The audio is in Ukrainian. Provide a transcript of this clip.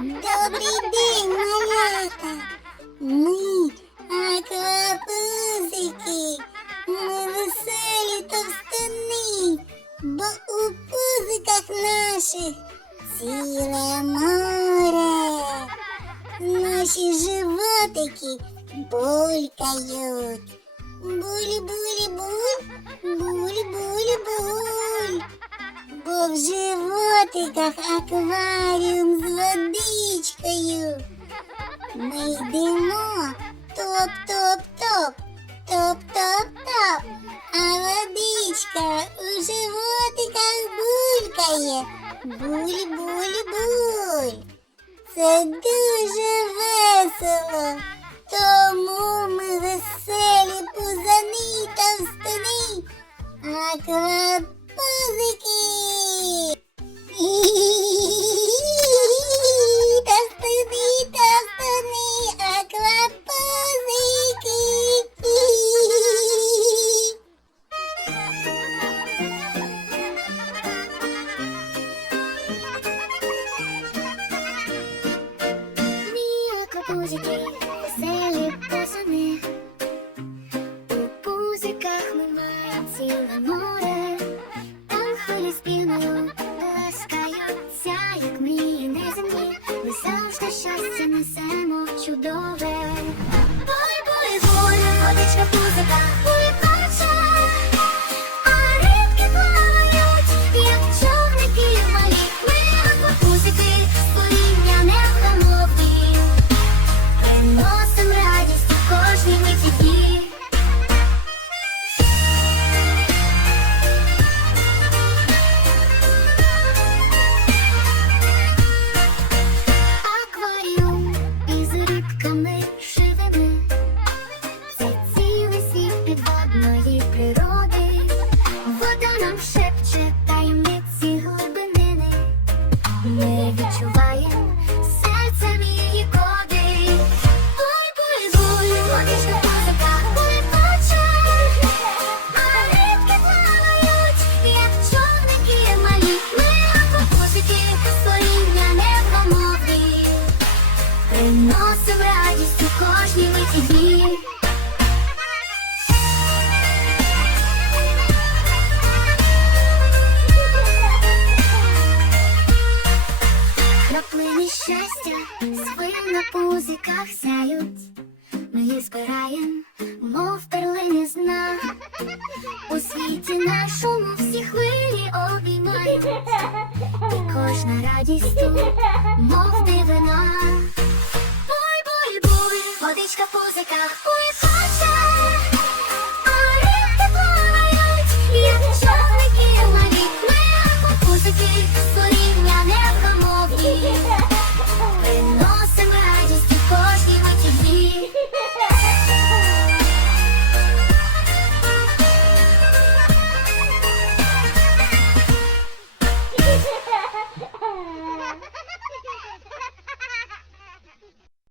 Добрий день, малята! Ми аквапузики, ми веселі товстуни, бо у пузиках наших ціле море. Наші животики булькають. Буль-буль-буль, буль-буль-буль. Бо в животиках акваріум з водичкою. Ми йдемо топ-топ-топ, топ-топ-топ, а водичка у животиках булькає. Буль-буль-буль. Це дуже весело. Тому ми веселі пузани та встани. Аквапузики. Там скаються, як ми не неземні. Ми завжди щастя несемо чудове. Бой, бой, бой, водичка в Ми відчуваємо серцем її коди. Буй, буй, буй, водичка свої на пузиках сяють. Ми їх збираєм, мов перлини зна. У світі нашому всі хвилі обіймають. І кожна радість тут, мов дивина. Буй, буй, буй, водичка в пузиках